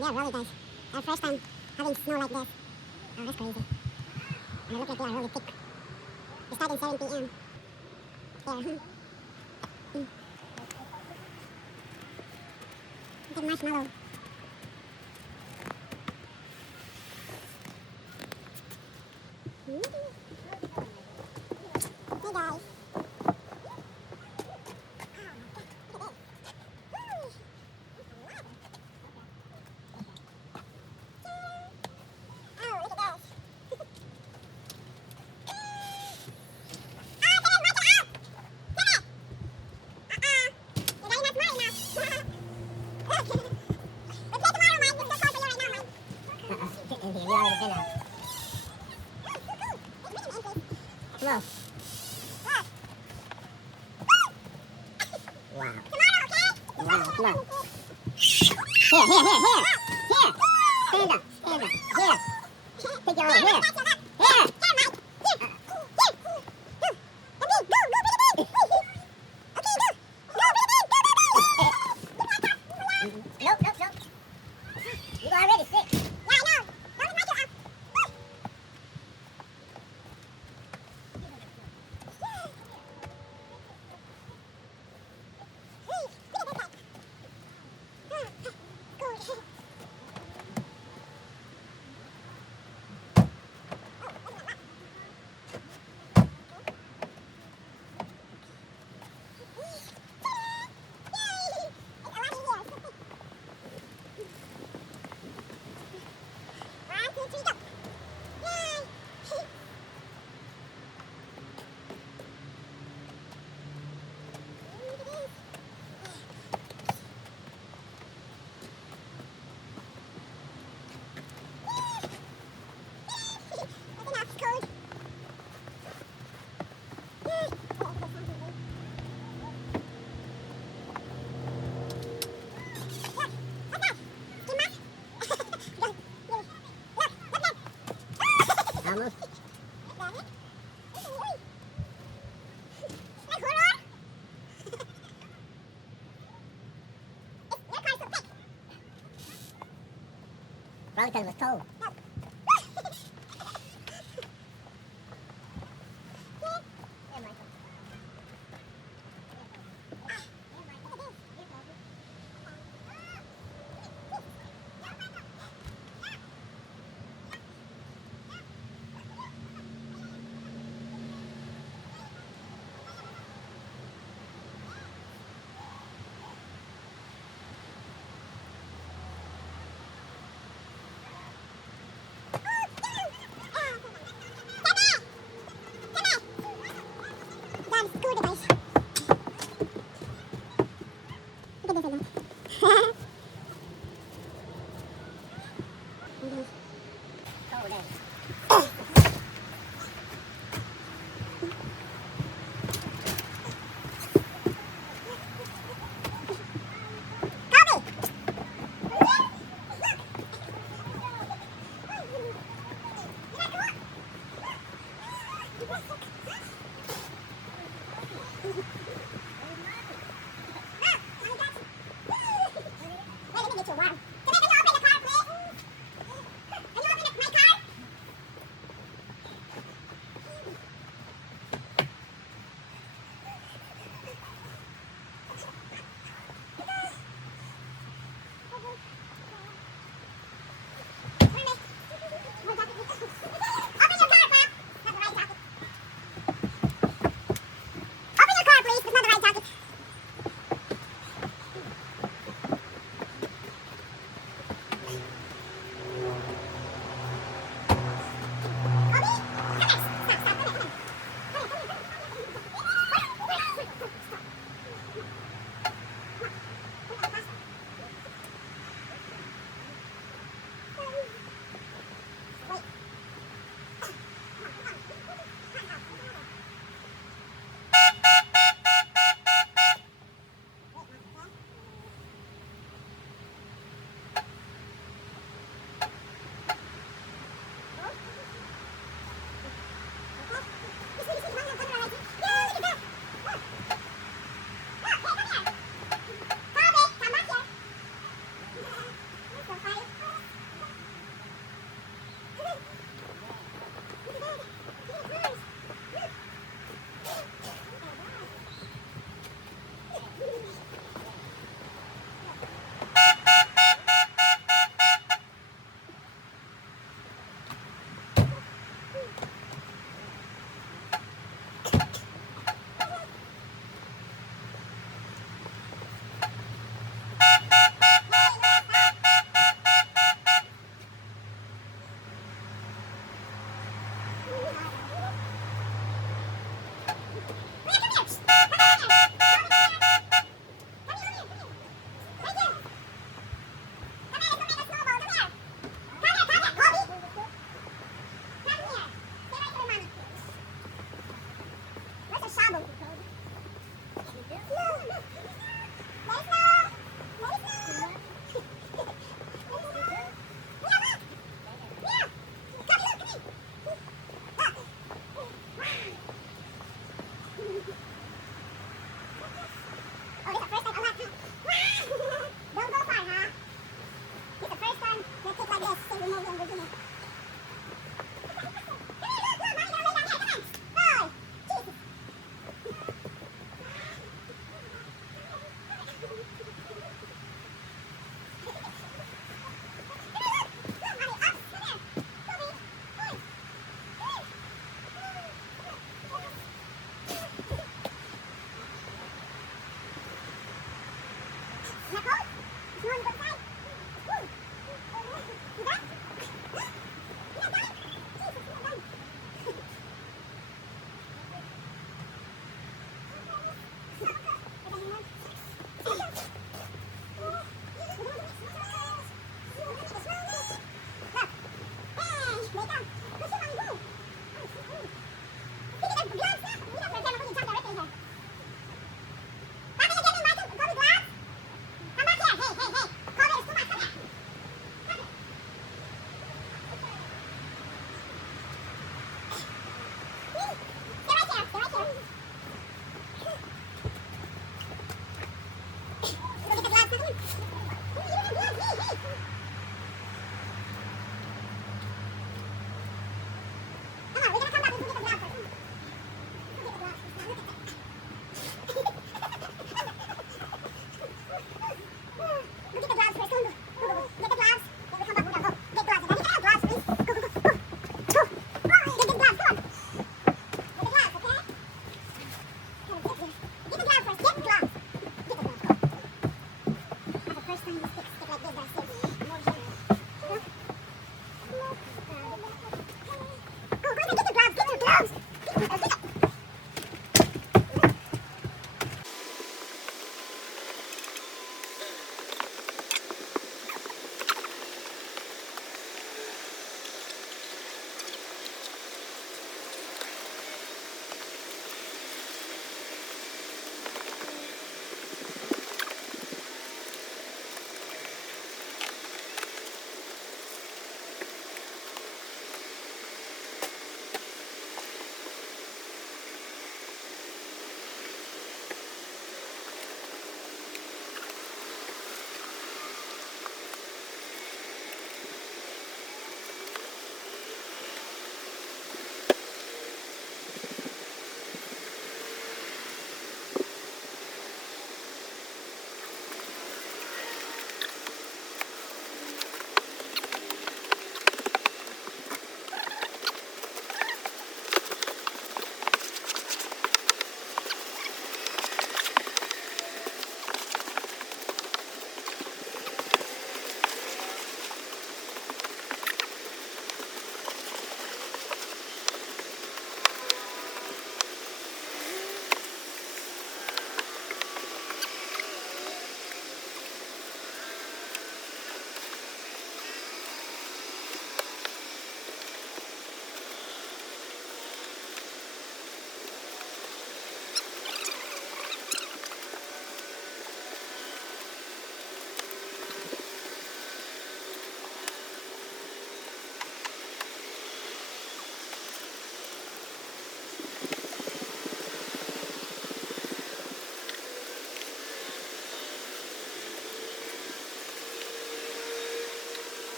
Yeah, really does. Our first time having snow like this. Oh, that's crazy. And they look like they are really thick. They start at 7 p.m. There. Look at marshmallow. Hey guys. Whoa. Wow. Wow, look. Here, here, here, here. Here. Stand up, stand up. Here. Take your own. Here. Here. Nope, nope, nope. You already sick. Yeah, I know. Don't make it up. Almost. Probably because it was cold.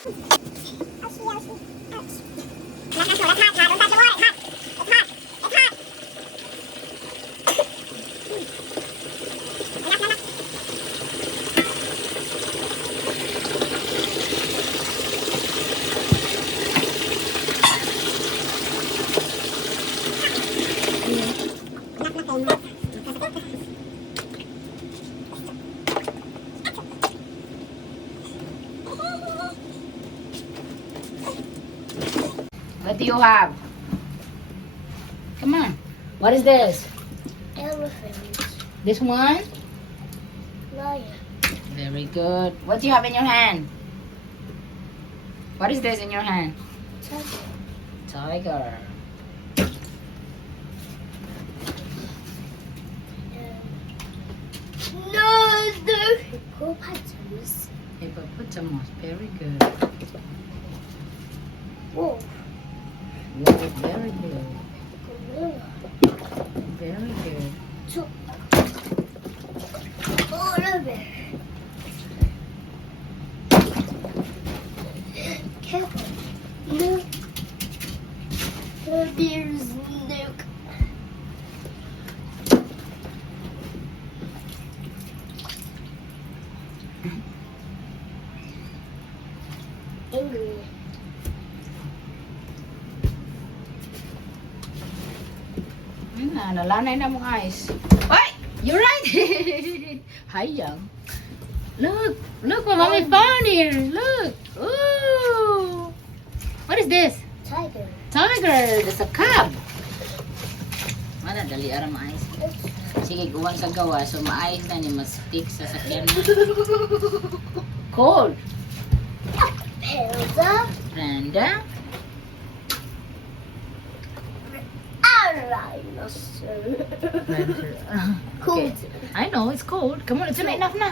What do you have? Come on. What is this? Elephant. This one? Lion. Very good. What do you have in your hand? What is this in your hand? Tiger. No, the hippopotamus. Hippopotamus. Very good. Wolf. Very, very good. Gorilla. Very good. Polar bear. Careful. No. There's no. Angry. Nalanay na mong eyes. Ay! You're right! Hi, young. Look! Look what mommy found here! Look! Ooh! What is this? Tiger. Tiger! That's a cub! Mana, dali ara maayos. Sige, guwan sa gawa. So, maayos na ni mas fix sa sakyan na. Cold! Panda. Brenda? Rhinoceros. Okay. Cool. I know, it's cold. Come on, it's enough na.